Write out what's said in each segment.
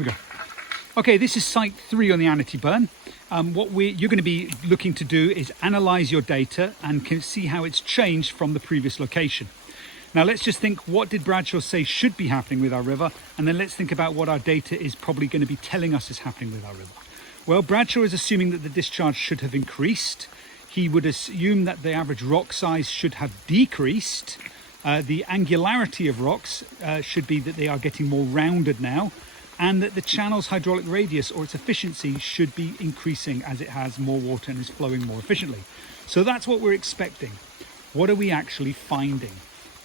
We go. Okay, this is site 3 on the Anity Burn. What you're going to be looking to do is analyze your data and can see how it's changed from the previous location. Now let's just think, what did Bradshaw say should be happening with our river? And then let's think about what our data is probably going to be telling us is happening with our river. Well, Bradshaw is assuming that the discharge should have increased. He would assume that the average rock size should have decreased. The angularity of rocks should be that they are getting more rounded now, and that the channel's hydraulic radius or its efficiency should be increasing as it has more water and is flowing more efficiently. So that's what we're expecting. What are we actually finding?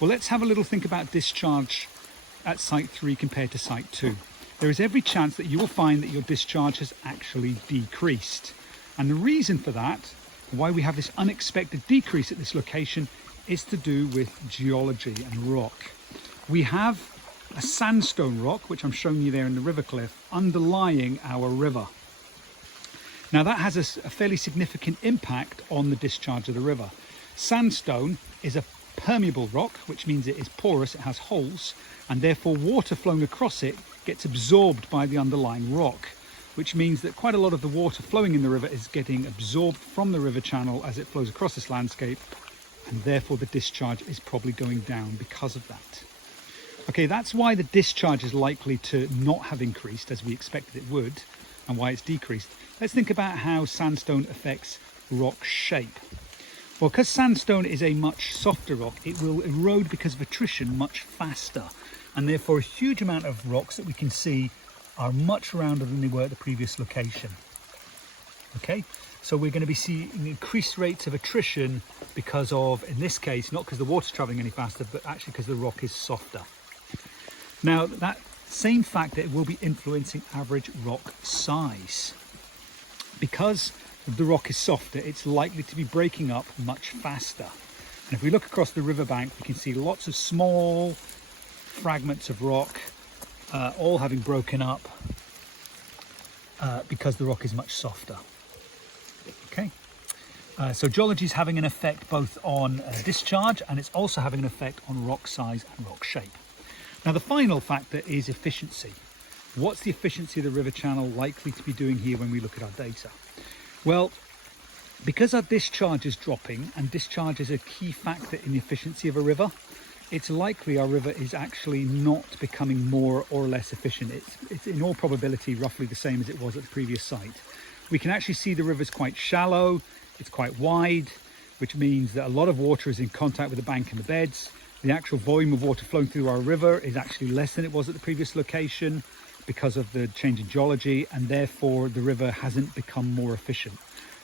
Well, let's have a little think about discharge at site 3 compared to site 2. There is every chance that you will find that your discharge has actually decreased. And the reason for that, why we have this unexpected decrease at this location, is to do with geology and rock. We have a sandstone rock, which I'm showing you there in the river cliff, underlying our river. Now that has a fairly significant impact on the discharge of the river. Sandstone is a permeable rock, which means it is porous, it has holes, and therefore water flowing across it gets absorbed by the underlying rock, which means that quite a lot of the water flowing in the river is getting absorbed from the river channel as it flows across this landscape, and therefore the discharge is probably going down because of that. Okay, that's why the discharge is likely to not have increased as we expected it would, and why it's decreased. Let's think about how sandstone affects rock shape. Well, because sandstone is a much softer rock, it will erode because of attrition much faster, and therefore a huge amount of rocks that we can see are much rounder than they were at the previous location. Okay, so we're going to be seeing increased rates of attrition because of, in this case, not because the water's traveling any faster, but actually because the rock is softer. Now, that same factor will be influencing average rock size. Because the rock is softer, it's likely to be breaking up much faster. And if we look across the riverbank, we can see lots of small fragments of rock, all having broken up because the rock is much softer. Okay, so geology is having an effect both on discharge, and it's also having an effect on rock size and rock shape. Now the final factor is efficiency. What's the efficiency of the river channel likely to be doing here when we look at our data? Well, because our discharge is dropping, and discharge is a key factor in the efficiency of a river, it's likely our river is actually not becoming more or less efficient. It's in all probability roughly the same as it was at the previous site. We can actually see the river's quite shallow, it's quite wide, which means that a lot of water is in contact with the bank and the beds. The actual volume of water flowing through our river is actually less than it was at the previous location because of the change in geology, and therefore the river hasn't become more efficient.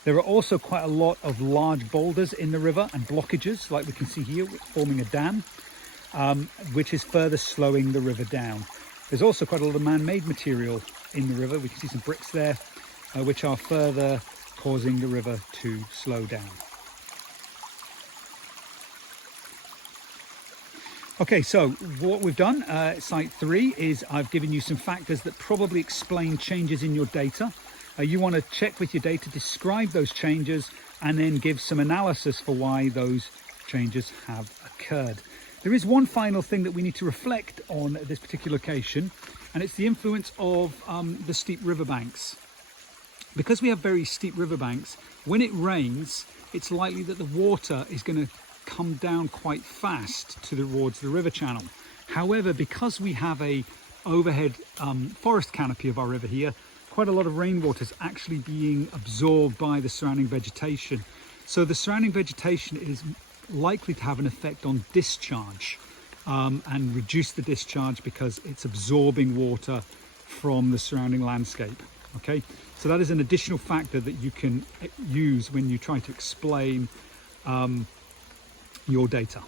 There are also quite a lot of large boulders in the river and blockages, like we can see here, forming a dam, which is further slowing the river down. There's also quite a lot of man-made material in the river. We can see some bricks there, which are further causing the river to slow down. Okay, so what we've done at site 3 is I've given you some factors that probably explain changes in your data. You want to check with your data, describe those changes, and then give some analysis for why those changes have occurred. There is one final thing that we need to reflect on at this particular location, and it's the influence of the steep riverbanks. Because we have very steep riverbanks, when it rains, it's likely that the water is going to come down quite fast towards the river channel. However, because we have a overhead forest canopy of our river here, quite a lot of rainwater is actually being absorbed by the surrounding vegetation. So the surrounding vegetation is likely to have an effect on discharge and reduce the discharge because it's absorbing water from the surrounding landscape. Okay, so that is an additional factor that you can use when you try to explain your data.